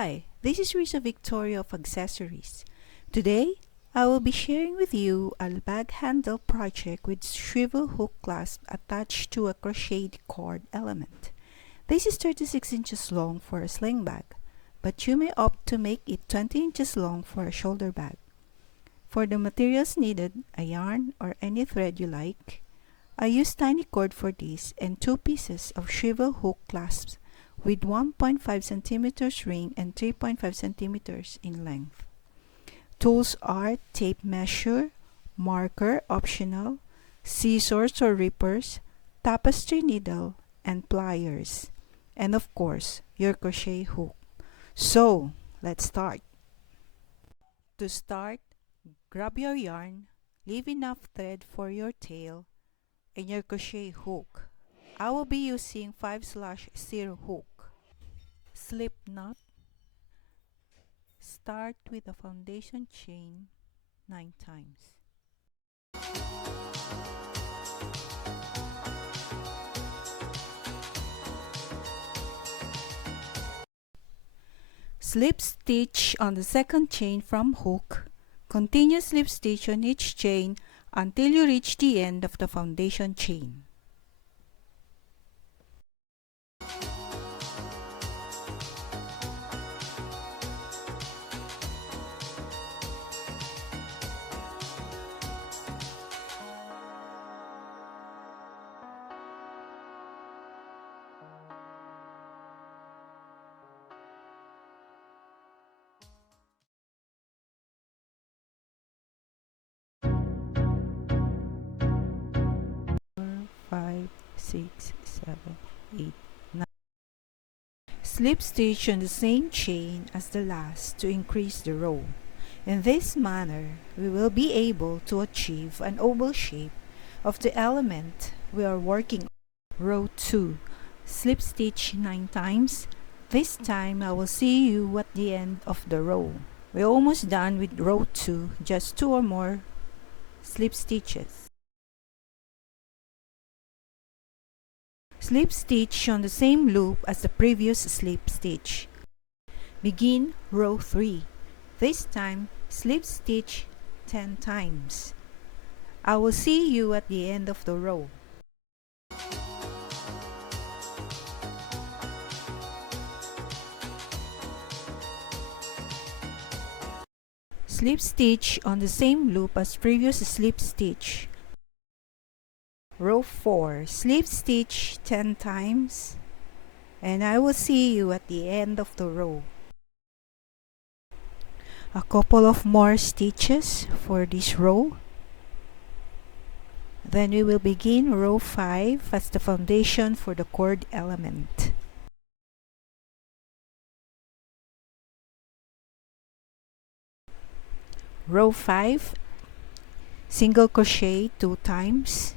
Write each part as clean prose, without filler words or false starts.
Hi, this is Risa Victoria of Axezoriz. Today, I will be sharing with you a bag handle project with swivel hook clasp attached to a crocheted cord element. This is 36 inches long for a sling bag, but you may opt to make it 20 inches long for a shoulder bag. For the materials needed, a yarn or any thread you like. I used tiny cord for this and 2 pieces of swivel hook clasps with 1.5 cm ring and 3.5 cm in length. Tools are tape measure, marker optional, scissors or rippers, tapestry needle, and pliers, and of course, your crochet hook. So, let's start. To start, grab your yarn, leave enough thread for your tail, and your crochet hook. I will be using 5/0 hook. Slip knot. Start with a foundation chain 9 times. Slip stitch on the second chain from hook. Continue slip stitch on each chain until you reach the end of the foundation chain. Five, 6, 7, 8, 9. Slip stitch on the same chain as the last to increase the row. In this manner, we will be able to achieve an oval shape of the element we are working on. Row 2. Slip stitch 9 times. This time I will see you at the end of the row. We're almost done with row 2, just 2 or more slip stitches. Slip stitch on the same loop as the previous slip stitch. Begin row 3. This time, slip stitch 10 times. I will see you at the end of the row. Slip stitch on the same loop as previous slip stitch. Row 4, slip stitch 10 times, and I will see you at the end of the row. A couple of more stitches for this row. Then we will begin row 5 as the foundation for the cord element. Row 5, single crochet 2 times.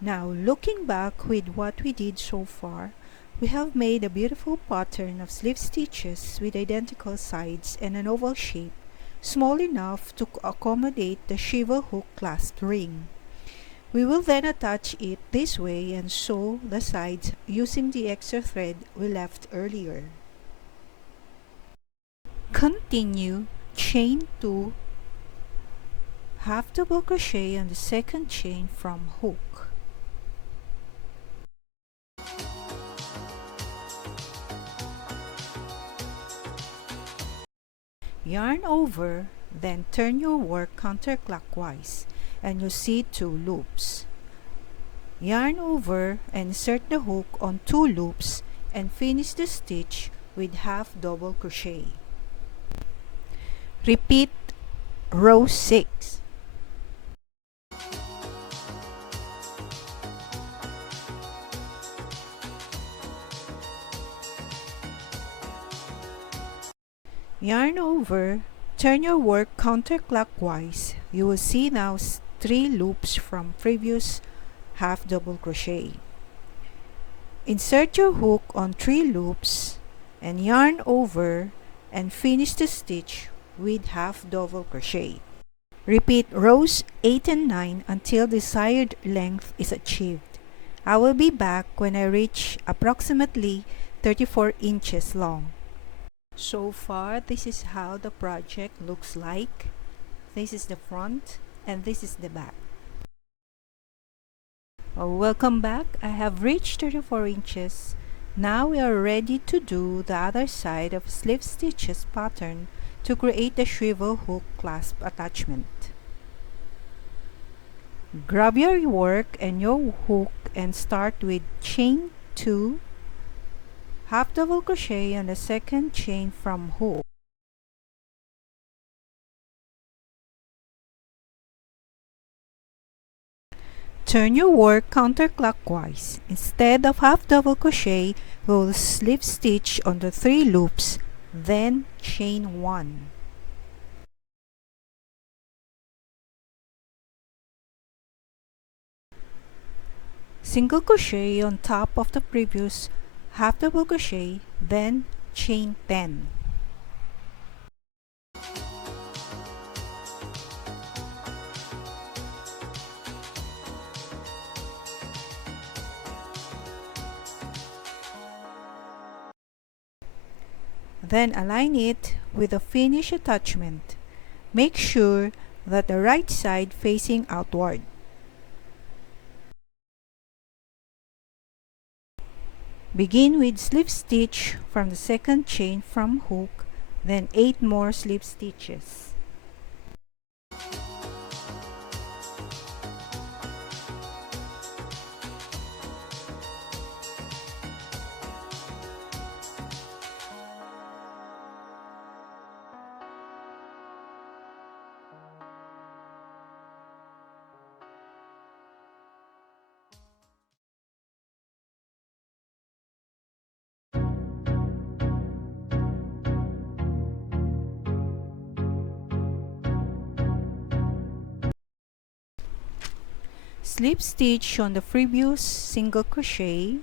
Now, looking back with what we did so far, we have made a beautiful pattern of slip stitches with identical sides and an oval shape, small enough to accommodate the swivel hook clasp ring. We will then attach it this way and sew the sides using the extra thread we left earlier. Continue chain 2, half double crochet on the second chain from hook. Yarn over, then turn your work counterclockwise and you see 2 loops. Yarn over and insert the hook on 2 loops and finish the stitch with half double crochet. Repeat row 6. Yarn over, turn your work counterclockwise. You will see now 3 loops from previous half double crochet. Insert your hook on 3 loops and yarn over and finish the stitch with half double crochet. Repeat rows 8 and 9 until desired length is achieved. I will be back when I reach approximately 34 inches long. So far, this is how the project looks like. This is the front and this is the back. Welcome back. I have reached 34 inches. Now we are ready to do the other side of slip stitches pattern to create the swivel hook clasp attachment. Grab your work and your hook and start with chain 2, half double crochet on the second chain from hook. Turn your work counterclockwise. Instead of half double crochet, we will slip stitch on the 3 loops, then chain 1. Single crochet on top of the previous half double crochet, then chain 10. Then align it with the finished attachment. Make sure that the right side facing outward. Begin with slip stitch from the second chain from hook, then 8 more slip stitches. Slip stitch on the previous single crochet,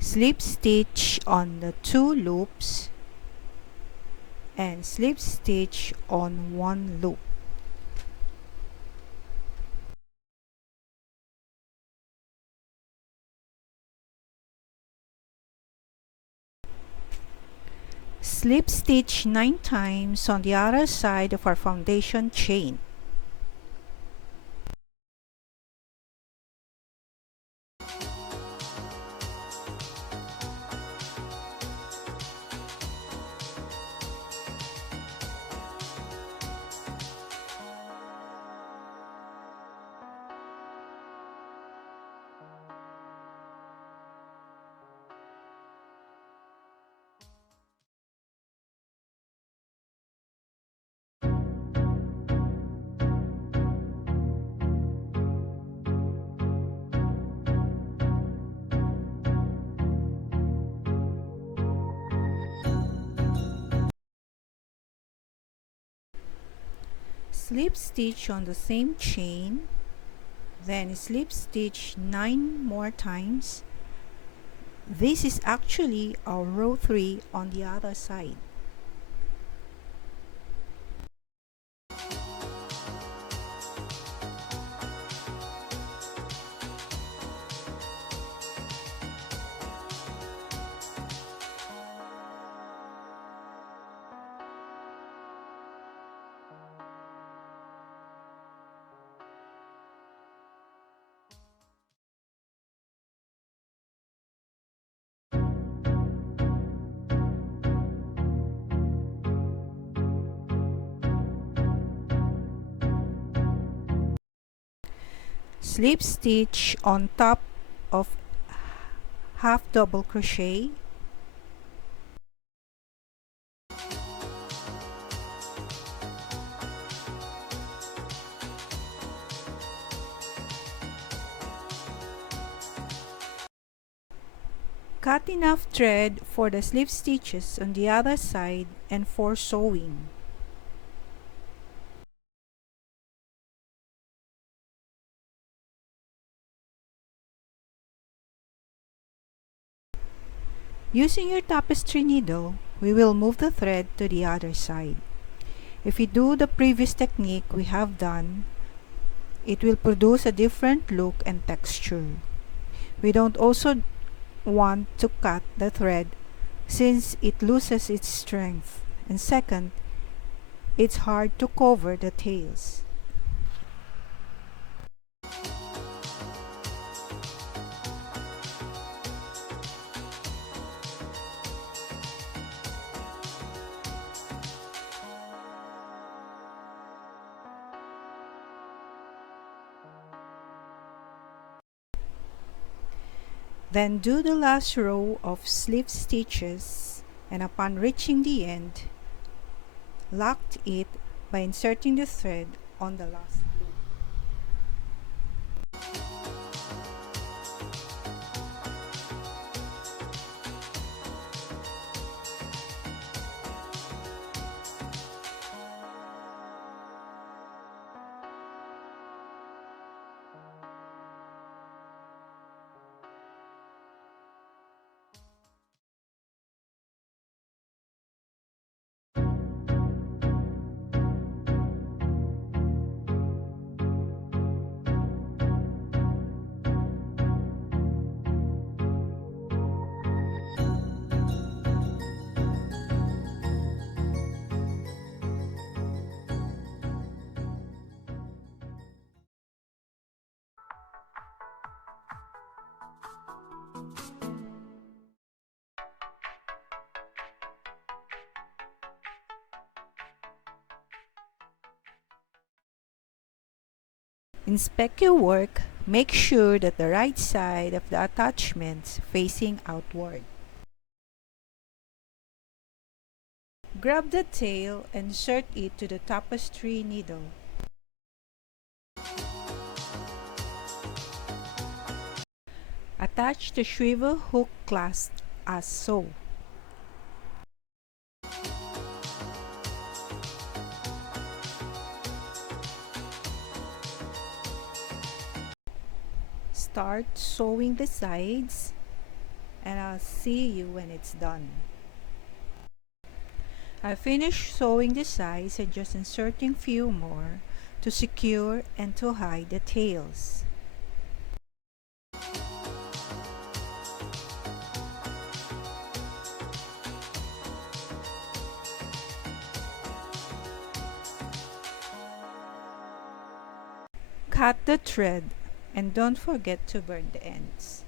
slip stitch on the 2 loops, and slip stitch on 1 loop. Slip stitch 9 times on the other side of our foundation chain. Slip stitch on the same chain, then slip stitch 9 more times. This is actually our row 3 on the other side. Slip stitch on top of half double crochet, cut enough thread for the slip stitches on the other side and for sewing. Using your tapestry needle, we will move the thread to the other side. If you do the previous technique we have done, it will produce a different look and texture. We don't also want to cut the thread since it loses its strength, and second, it's hard to cover the tails. Then do the last row of slip stitches, and upon reaching the end, lock it by inserting the thread on the last loop. Inspect your work. Make sure that the right side of the attachments facing outward. Grab the tail and insert it to the tapestry needle. Attach the swivel hook clasp as so. Start sewing the sides, and I'll see you when it's done. I finished sewing the sides and just inserting few more to secure and to hide the tails. Cut the thread and don't forget to burn the ends.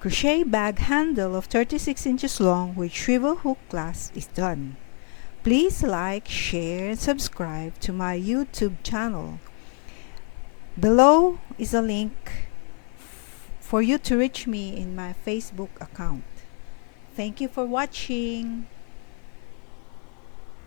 Crochet bag handle of 36 inches long with swivel hook clasp is done. Please like, share, and subscribe to my YouTube channel. Below is a link for you to reach me in my Facebook account. Thank you for watching.